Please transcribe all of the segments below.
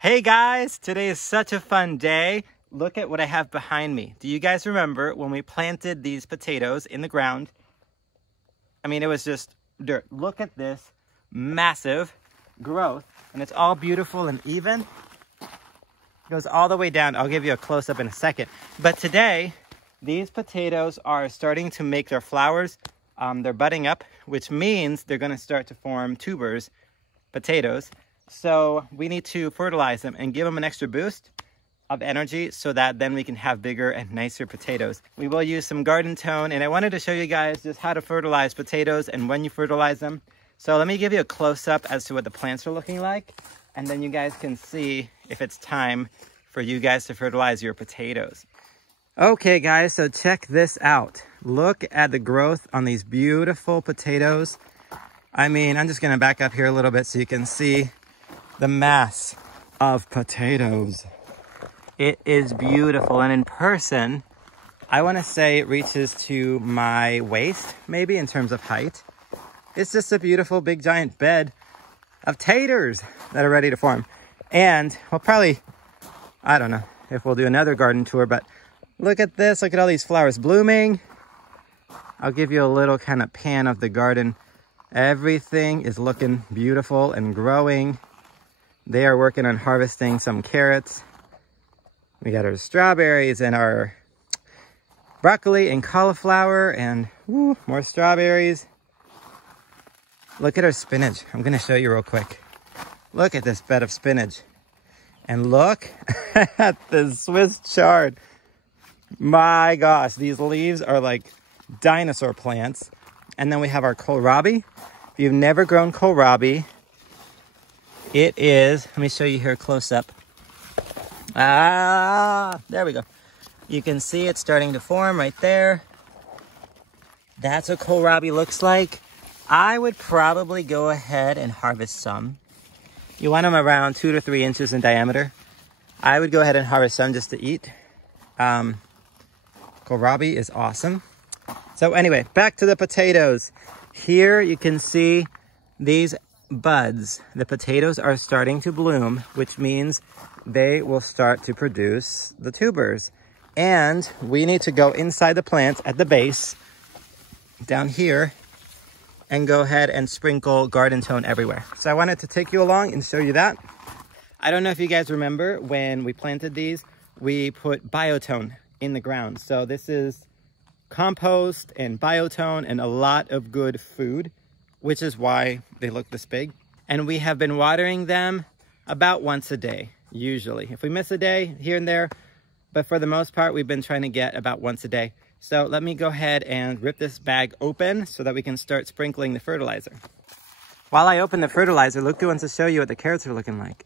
Hey guys, today is such a fun day. Look at what I have behind me. Do you guys remember when we planted these potatoes in the ground? I mean, it was just dirt. Look at this massive growth, and it's all beautiful and even. It goes all the way down. I'll give you a close-up in a second. But today, these potatoes are starting to make their flowers. They're budding up, which means they're going to start to form tubers, potatoes. So we need to fertilize them and give them an extra boost of energy so that then we can have bigger and nicer potatoes. We will use some garden tone, and I wanted to show you guys just how to fertilize potatoes and when you fertilize them. So let me give you a close-up as to what the plants are looking like, and then you guys can see if it's time for you guys to fertilize your potatoes. Okay guys, so check this out. Look at the growth on these beautiful potatoes. I mean, I'm just gonna back up here a little bit so you can see the mass of potatoes. It is beautiful, and in person, I want to say it reaches to my waist, maybe in terms of height. It's just a beautiful, big, giant bed of taters that are ready to form. And we'll probably, I don't know if we'll do another garden tour, but look at this. Look at all these flowers blooming. I'll give you a little kind of pan of the garden. Everything is looking beautiful and growing. They are working on harvesting some carrots. We got our strawberries and our broccoli and cauliflower and more strawberries. Look at our spinach. I'm gonna show you real quick. Look at this bed of spinach. And look at the Swiss chard. My gosh, these leaves are like dinosaur plants. And then we have our kohlrabi. If you've never grown kohlrabi, it is, let me show you here close up. There we go. You can see it starting to form right there. That's what kohlrabi looks like. I would probably go ahead and harvest some. You want them around 2 to 3 inches in diameter. I would go ahead and harvest some just to eat. Kohlrabi is awesome. So anyway, back to the potatoes. Here you can see these buds. The potatoes are starting to bloom, which means they will start to produce the tubers. And we need to go inside the plants at the base, down here, and go ahead and sprinkle garden tone everywhere. So I wanted to take you along and show you that. I don't know if you guys remember when we planted these, we put biotone in the ground. So this is compost and biotone and a lot of good food, which is why they look this big. And we have been watering them about once a day, usually. If we miss a day here and there, but for the most part, we've been trying to get about once a day. So let me go ahead and rip this bag open so that we can start sprinkling the fertilizer. While I open the fertilizer, Luke wants to show you what the carrots are looking like.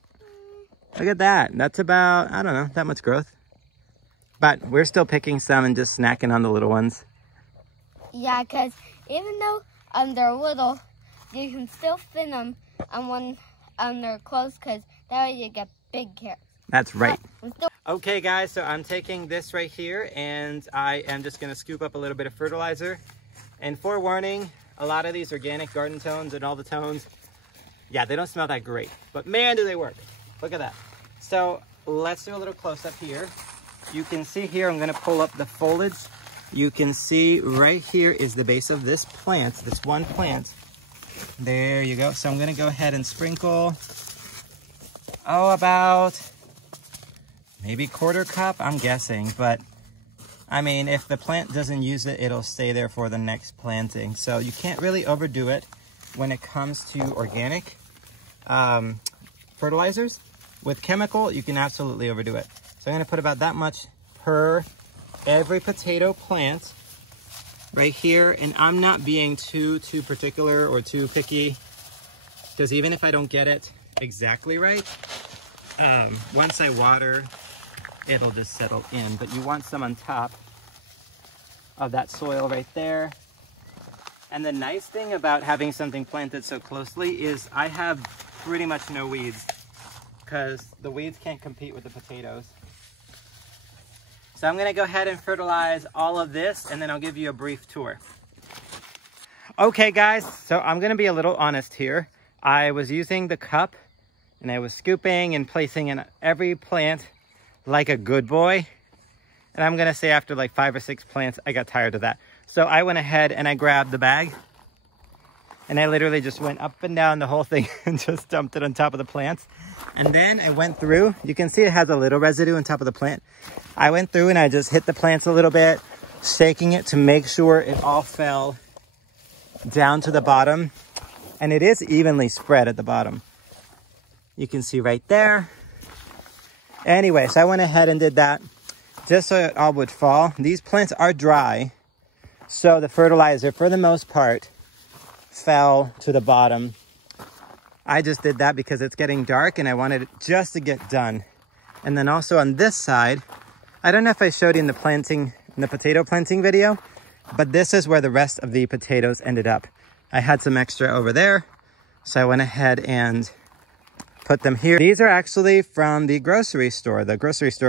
Look at that. That's about, I don't know, that much growth. But we're still picking some and just snacking on the little ones. Yeah, because even though they're little, you can still fit them when they're close, because that way you get big carrots. That's right. Okay guys, so I'm taking this right here and I am just gonna scoop up a little bit of fertilizer. And forewarning, a lot of these organic garden tones and all the tones, yeah, they don't smell that great, but man, do they work. Look at that. So let's do a little close up here. You can see here, I'm gonna pull up the foliage. You can see right here is the base of this plant, this one plant. There you go. So I'm gonna go ahead and sprinkle, about maybe 1/4 cup, I'm guessing. But I mean, if the plant doesn't use it, it'll stay there for the next planting. So you can't really overdo it when it comes to organic fertilizers. With chemical, you can absolutely overdo it. So I'm gonna put about that much per every potato plant right here. And I'm not being too particular or too picky, because even if I don't get it exactly right, once I water, it'll just settle in. But you want some on top of that soil right there. And the nice thing about having something planted so closely is I have pretty much no weeds, because the weeds can't compete with the potatoes. So I'm gonna go ahead and fertilize all of this, and then I'll give you a brief tour. Okay guys, so I'm gonna be a little honest here. I was using the cup and I was scooping and placing in every plant like a good boy. And I'm gonna say after like 5 or 6 plants, I got tired of that. So I went ahead and I grabbed the bag, and I literally just went up and down the whole thing and just dumped it on top of the plants. And then I went through, you can see it has a little residue on top of the plant. I went through and I just hit the plants a little bit, shaking it to make sure it all fell down to the bottom. And it is evenly spread at the bottom. You can see right there. Anyway, so I went ahead and did that just so it all would fall. These plants are dry, so the fertilizer, for the most part, fell to the bottom. I just did that because it's getting dark and I wanted it just to get done. And then also on this side, I don't know if I showed you in the potato planting video, but this is where the rest of the potatoes ended up. I had some extra over there, so I went ahead and put them here. These are actually from the grocery store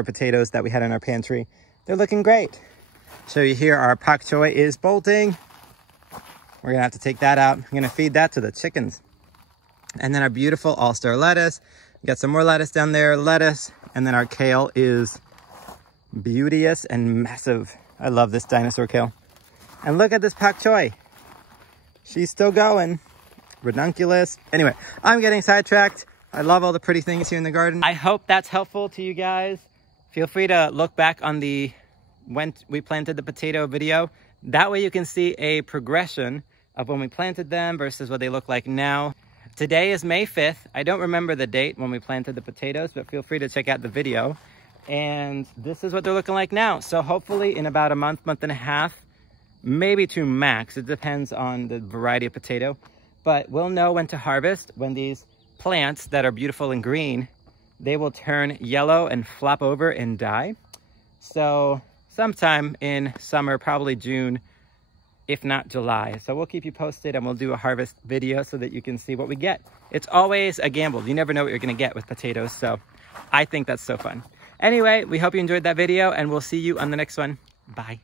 potatoes that we had in our pantry. They're looking great. So you hear our pak choi is bolting. We're gonna have to take that out. I'm gonna feed that to the chickens. And then our beautiful all-star lettuce. We got some more lettuce down there, and then our kale is beauteous and massive. I love this dinosaur kale. And look at this pak choi. She's still going. Ranunculus. Anyway, I'm getting sidetracked. I love all the pretty things here in the garden. I hope that's helpful to you guys. Feel free to look back on the when we planted the potato video. That way you can see a progression of when we planted them versus what they look like now. Today is May 5th. I don't remember the date when we planted the potatoes, but feel free to check out the video. And this is what they're looking like now. So hopefully in about a month and a half, maybe 2 max. It depends on the variety of potato. But we'll know when to harvest, when these plants that are beautiful and green, they will turn yellow and flop over and die. So sometime in summer, probably June, if not July. So we'll keep you posted and we'll do a harvest video so that you can see what we get. It's always a gamble. You never know what you're gonna get with potatoes. So I think that's so fun. Anyway, we hope you enjoyed that video and we'll see you on the next one. Bye.